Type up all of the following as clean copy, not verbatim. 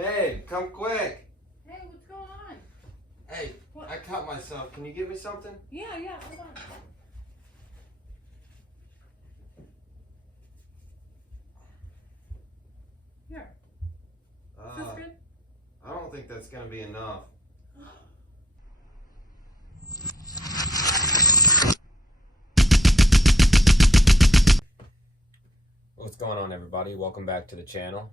Babe, come quick. Hey, what's going on? Hey, What? I cut myself. Can you give me something? Yeah, hold on. Here. Is this good? I don't think that's gonna be enough. What's going on, everybody? Welcome back to the channel.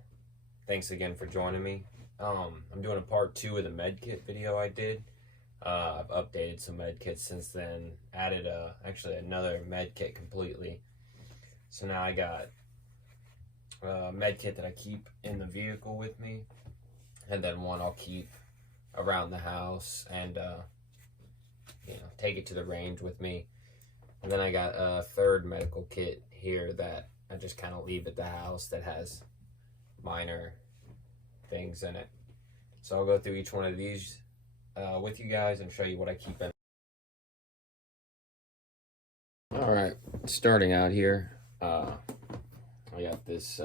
Thanks again for joining me. I'm doing a part 2 of the medkit video I did. I've updated some medkits since then, added actually another medkit completely. So now I got a medkit that I keep in the vehicle with me, and then one I'll keep around the house and take it to the range with me. And then I got a third medical kit here that I just kind of leave at the house that has minor things in it. So I'll go through each one of these with you guys and show you what I keep in. Alright, starting out here, I got this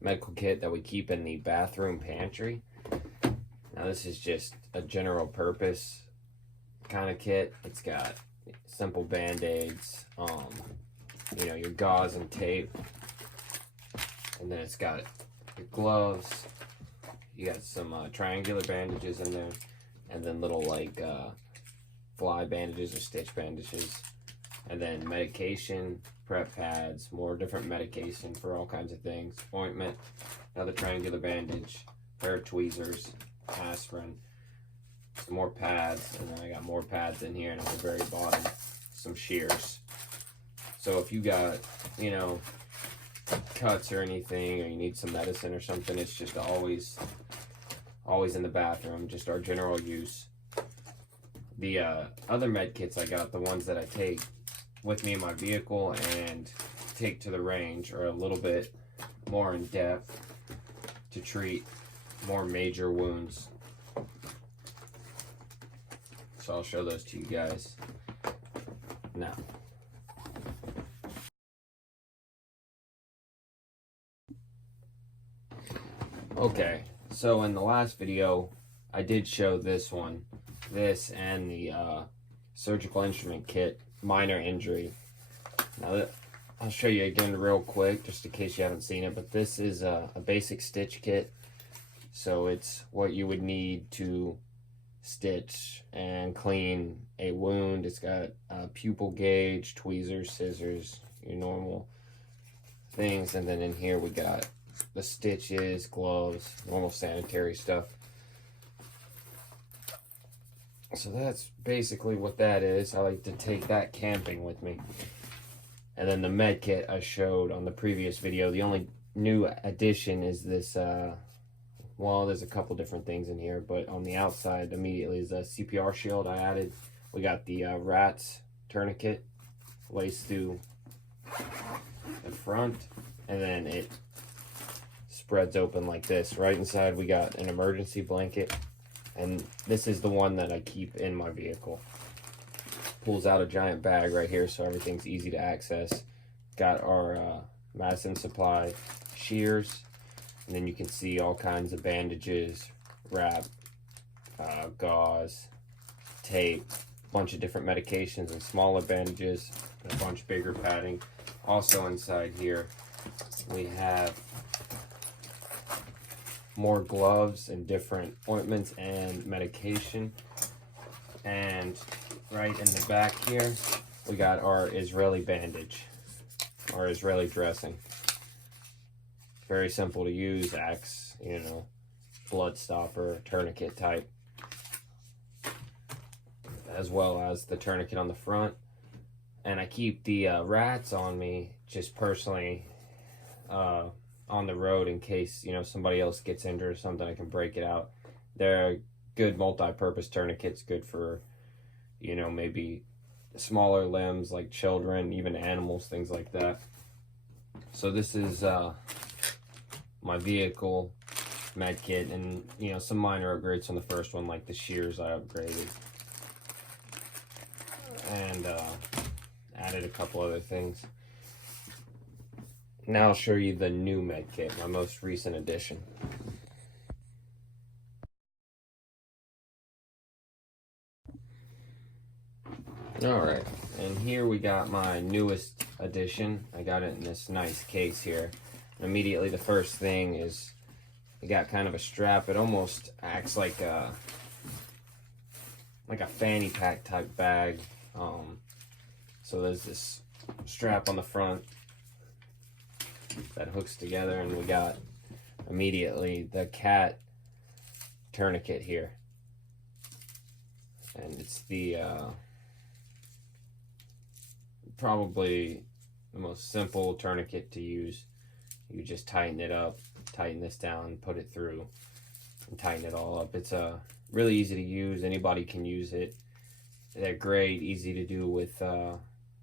medical kit that we keep in the bathroom pantry. Now this is just a general purpose kind of kit. It's got simple band-aids, your gauze and tape, and then it's got your gloves. You got some triangular bandages in there, and then little fly bandages or stitch bandages, and then medication, prep pads, more different medication for all kinds of things, ointment, another triangular bandage, pair of tweezers, aspirin, some more pads, and then I got more pads in here, and at the very bottom, some shears. So if you got, cuts or anything, or you need some medicine or something, it's just always in the bathroom, just our general use. The other med kits I got, the ones that I take with me in my vehicle and take to the range, are a little bit more in depth to treat more major wounds. So I'll show those to you guys now. Okay, so in the last video, I did show this and the surgical instrument kit, minor injury. Now, I'll show you again real quick, just in case you haven't seen it, but this is a basic stitch kit. So it's what you would need to stitch and clean a wound. It's got a pupil gauge, tweezers, scissors, your normal things, and then in here we got the stitches, gloves, normal sanitary stuff. So that's basically what that is. I like to take that camping with me. And then the med kit I showed on the previous video, the only new addition is this, well, there's a couple different things in here, but on the outside immediately is a Cpr Shield I added. We got the rat's tourniquet laced through the front, and then it spreads open like this. Right inside we got an emergency blanket, and this is the one that I keep in my vehicle. Pulls out a giant bag right here so everything's easy to access. Got our medicine supply, shears, and then you can see all kinds of bandages, wrap, gauze, tape, a bunch of different medications and smaller bandages, and a bunch bigger padding. Also inside here we have more gloves and different ointments and medication. And right in the back here we got our Israeli bandage, our Israeli dressing. Very simple to use, acts, blood stopper, tourniquet type, as well as the tourniquet on the front. And I keep the rats on me just personally on the road in case somebody else gets injured or something. I can break it out. They're good multi-purpose tourniquets, good for maybe smaller limbs like children, even animals, things like that. So this is my vehicle med kit, and some minor upgrades from the first one, like the shears I upgraded and added a couple other things. Now I'll show you the new med kit, my most recent addition. Alright, and here we got my newest addition. I got it in this nice case here. Immediately the first thing is it got kind of a strap. It almost acts like a fanny pack type bag. So there's this strap on the front that hooks together, and we got immediately the cat tourniquet here. And it's the probably the most simple tourniquet to use. You just tighten it up, tighten this down, put it through, and tighten it all up. It's really easy to use. Anybody can use it. They're great, easy to do with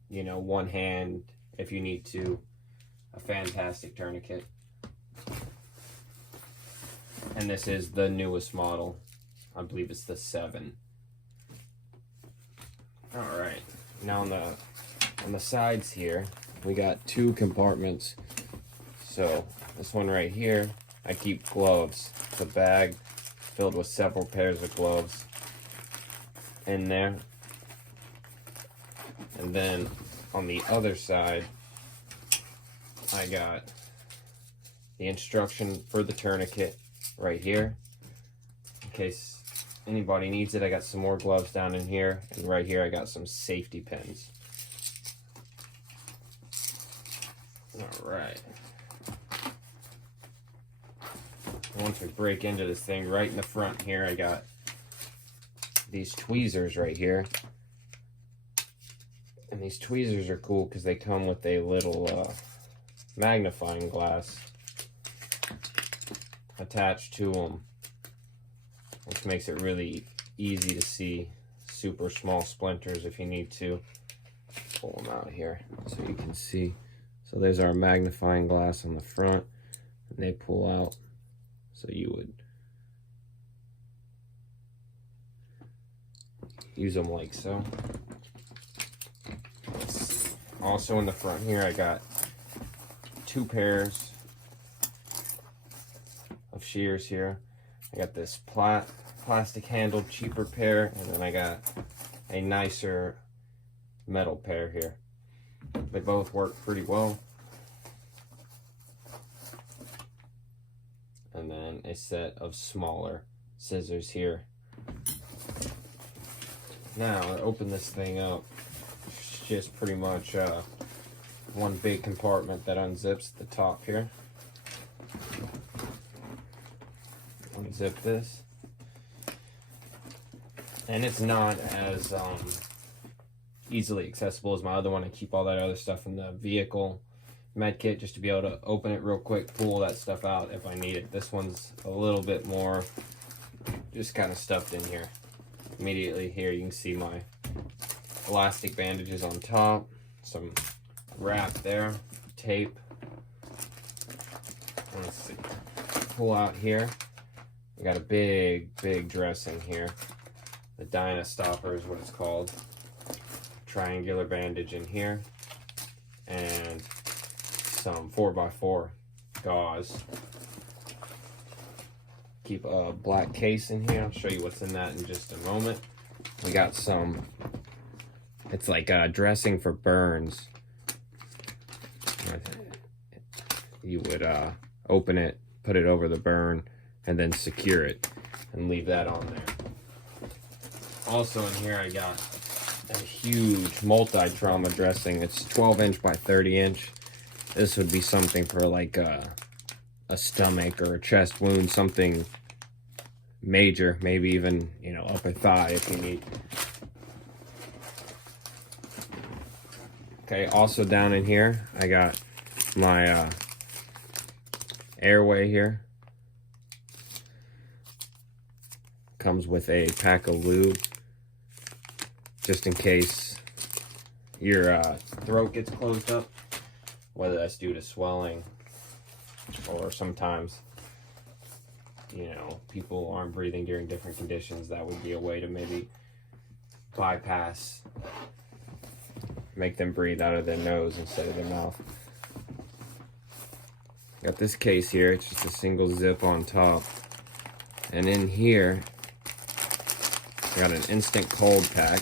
you know, one hand if you need to. A fantastic tourniquet. And this is the newest model. I believe it's the 7. Alright, now on the sides here, we got 2 compartments. So this one right here, I keep gloves. It's a bag filled with several pairs of gloves in there. And then on the other side, I got the instruction for the tourniquet right here. In case anybody needs it, I got some more gloves down in here. And right here, I got some safety pins. Alright. Once we break into this thing, right in the front here, I got these tweezers right here. And these tweezers are cool because they come with a little magnifying glass attached to them, which makes it really easy to see super small splinters if you need to. Pull them out here so you can see. So there's our magnifying glass on the front, and they pull out. So you would use them like so. Also in the front here, I got 2 pairs of shears here. I got this plastic handled cheaper pair, and then I got a nicer metal pair here. They both work pretty well. And then a set of smaller scissors here. Now, I open this thing up. It's just pretty much one big compartment that unzips the top here. Unzip this. And it's not as easily accessible as my other one. I keep all that other stuff in the vehicle medkit just to be able to open it real quick, pull that stuff out if I need it. This one's a little bit more just kind of stuffed in here. Immediately here you can see my elastic bandages on top, some wrap there, tape. Let's see. Pull out here. We got a big dressing here. The Dyna stopper is what it's called. Triangular bandage in here, and some 4x4 gauze. Keep a black case in here. I'll show you what's in that in just a moment. We got some, it's like dressing for burns. You would open it, put it over the burn, and then secure it and leave that on there. Also in here I got a huge multi-trauma dressing. It's 12 inch by 30 inch. This would be something for like a stomach or a chest wound, something major, maybe even, you know, upper thigh if you need. Okay, also down in here, I got my Airway here. Comes with a pack of lube, just in case your throat gets closed up, whether that's due to swelling or sometimes, you know, people aren't breathing during different conditions. That would be a way to maybe bypass, make them breathe out of their nose instead of their mouth. Got this case here, it's just a single zip on top, and in here I got an instant cold pack.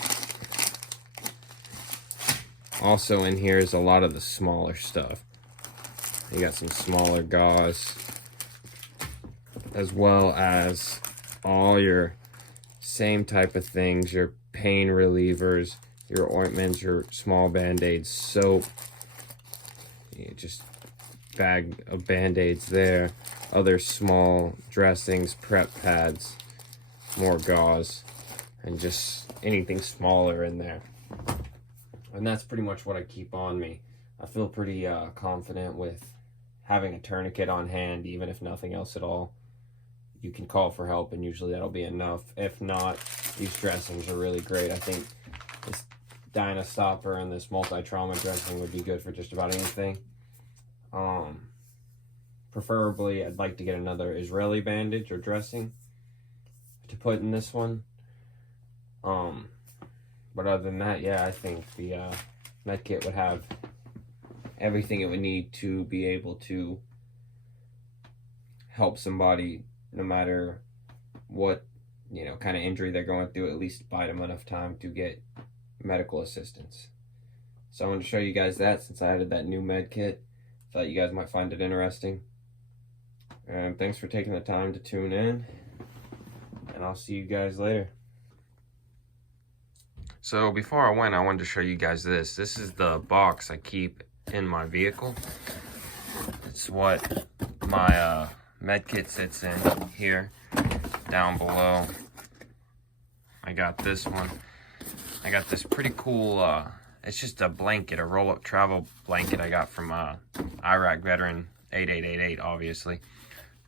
Also in here is a lot of the smaller stuff. You got some smaller gauze, as well as all your same type of things, your pain relievers, your ointments, your small band-aids, soap, just bag of band-aids there, other small dressings, prep pads, more gauze, and just anything smaller in there. And that's pretty much what I keep on me. I feel pretty confident with having a tourniquet on hand, even if nothing else at all. You can call for help, and usually that'll be enough. If not, these dressings are really great. I think this Dyna Stopper and this multi-trauma dressing would be good for just about anything. Preferably, I'd like to get another Israeli bandage or dressing to put in this one. But other than that, yeah, I think the medkit would have everything it would need to be able to help somebody, no matter what, you know, kind of injury they're going through, at least buy them enough time to get medical assistance. So I wanted to show you guys that since I added that new med kit. Thought you guys might find it interesting. And thanks for taking the time to tune in. And I'll see you guys later. So before I went, I wanted to show you guys this. This is the box I keep in my vehicle. It's what my med kit sits in here. Down below, I got this one. I got this pretty cool, it's just a blanket, a roll-up travel blanket I got from Iraq veteran 8888, obviously.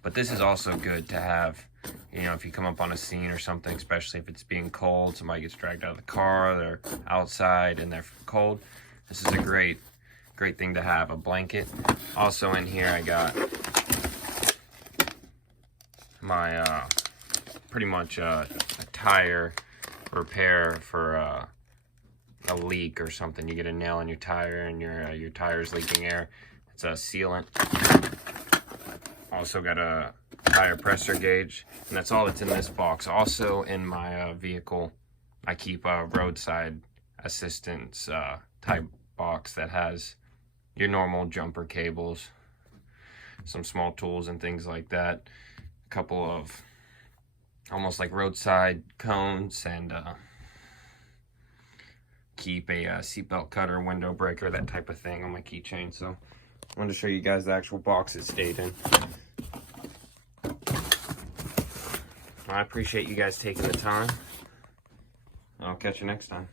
But this is also good to have, you know, if you come up on a scene or something, especially if it's being cold, somebody gets dragged out of the car, they're outside and they're cold. This is a great thing to have, a blanket. Also in here I got my pretty much a tire repair for a leak or something. You get a nail in your tire and your tire's leaking air. It's a sealant. Also got a tire pressure gauge, and that's all that's in this box. Also in my vehicle, I keep a roadside assistance type box that has your normal jumper cables, some small tools and things like that, a couple of almost like roadside cones, and keep a seatbelt cutter, window breaker, that type of thing on my keychain. So I wanted to show you guys the actual box it stayed in. I appreciate you guys taking the time. I'll catch you next time.